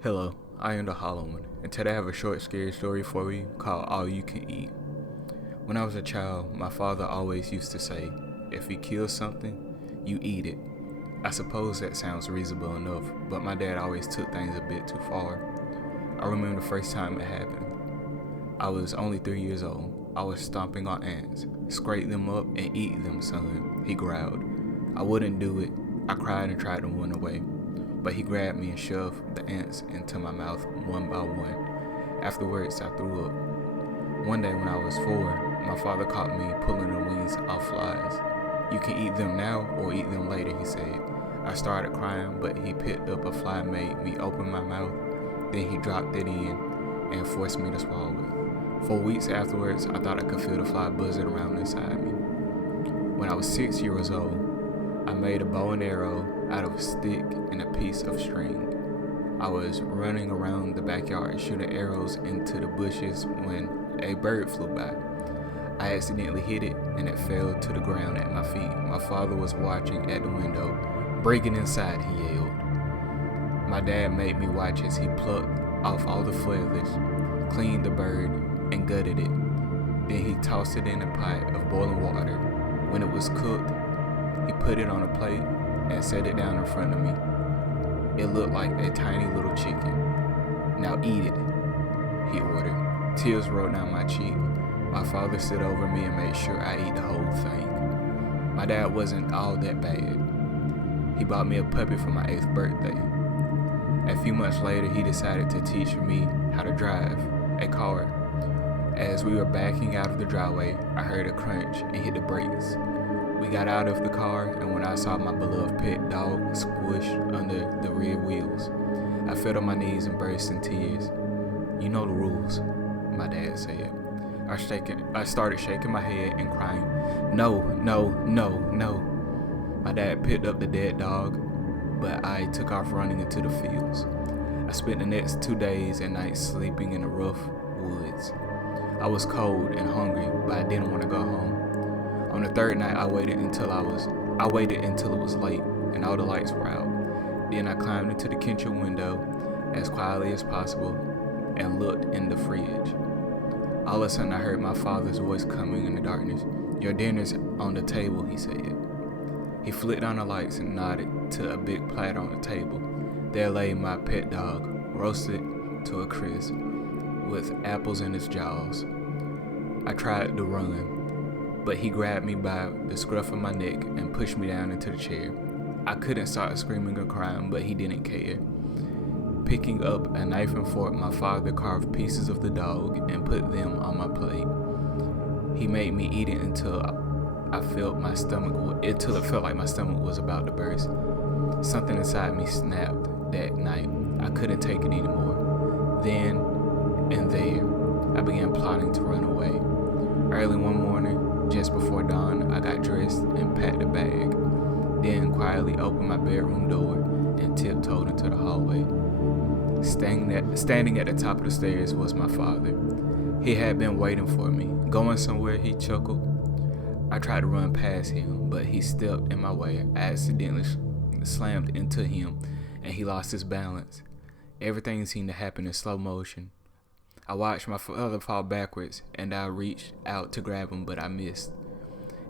Hello, I am the Hollow One, and today I have a short, scary story for you called All You Can Eat. When I was a child, my father always used to say, if you kill something, you eat it. I suppose that sounds reasonable enough, but my dad always took things a bit too far. I remember the first time it happened. I was only 3 years old. I was stomping on ants. Scrape them up and eat them, son, he growled. I wouldn't do it. I cried and tried to run away, but he grabbed me and shoved the ants into my mouth one by one. Afterwards, I threw up. One day when I was 4, my father caught me pulling the wings off flies. You can eat them now or eat them later, he said. I started crying, but he picked up a fly and made me open my mouth. Then he dropped it in and forced me to swallow it. For weeks afterwards, I thought I could feel the fly buzzing around inside me. When I was 6 years old, I made a bow and arrow out of a stick and a piece of string. I was running around the backyard shooting arrows into the bushes when a bird flew by. I accidentally hit it and it fell to the ground at my feet. My father was watching at the window. "Break it inside," he yelled. My dad made me watch as he plucked off all the feathers, cleaned the bird, and gutted it. Then he tossed it in a pot of boiling water. When it was cooked, he put it on a plate and set it down in front of me. It looked like a tiny little chicken. "Now eat it," he ordered. Tears rolled down my cheek. My father stood over me and made sure I ate the whole thing. My dad wasn't all that bad. He bought me a puppy for my 8th birthday. A few months later, he decided to teach me how to drive a car. As we were backing out of the driveway, I heard a crunch and hit the brakes. We got out of the car, and when I saw my beloved pet dog squished under the rear wheels, I fell on my knees and burst in tears. "You know the rules," my dad said. I started shaking my head and crying, "No, no, no, no." My dad picked up the dead dog, but I took off running into the fields. I spent the next 2 days and nights sleeping in the rough woods. I was cold and hungry, but I didn't want to go home. On the 3rd night, I waited until it was late and all the lights were out. Then I climbed into the kitchen window as quietly as possible and looked in the fridge. All of a sudden, I heard my father's voice coming in the darkness. "Your dinner's on the table," he said. He flicked on the lights and nodded to a big platter on the table. There lay my pet dog, roasted to a crisp, with apples in his jaws. I tried to run, but he grabbed me by the scruff of my neck and pushed me down into the chair. I couldn't stop screaming or crying, but he didn't care. Picking up a knife and fork, my father carved pieces of the dog and put them on my plate. He made me eat it until it felt like my stomach was about to burst. Something inside me snapped that night. I couldn't take it anymore. Then and there, I began plotting to run away. Early one morning, just before dawn, I got dressed and packed a bag. Then quietly opened my bedroom door and tiptoed into the hallway. Standing at the top of the stairs was my father. He had been waiting for me. "Going somewhere?" he chuckled. I tried to run past him, but he stepped in my way. I accidentally slammed into him, and he lost his balance. Everything seemed to happen in slow motion. I watched my father fall backwards, and I reached out to grab him, but I missed.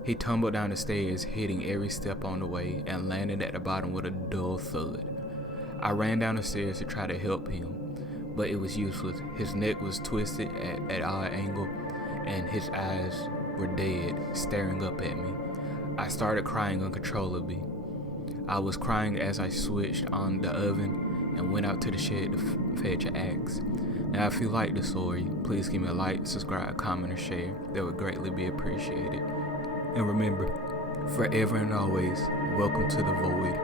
He tumbled down the stairs, hitting every step on the way, and landed at the bottom with a dull thud. I ran down the stairs to try to help him, but it was useless. His neck was twisted at an odd angle, and his eyes were dead, staring up at me. I started crying uncontrollably. I was crying as I switched on the oven and went out to the shed to fetch an axe. Now, if you like the story, please give me a like, subscribe, comment, or share. That would greatly be appreciated. And remember, forever and always, welcome to the void.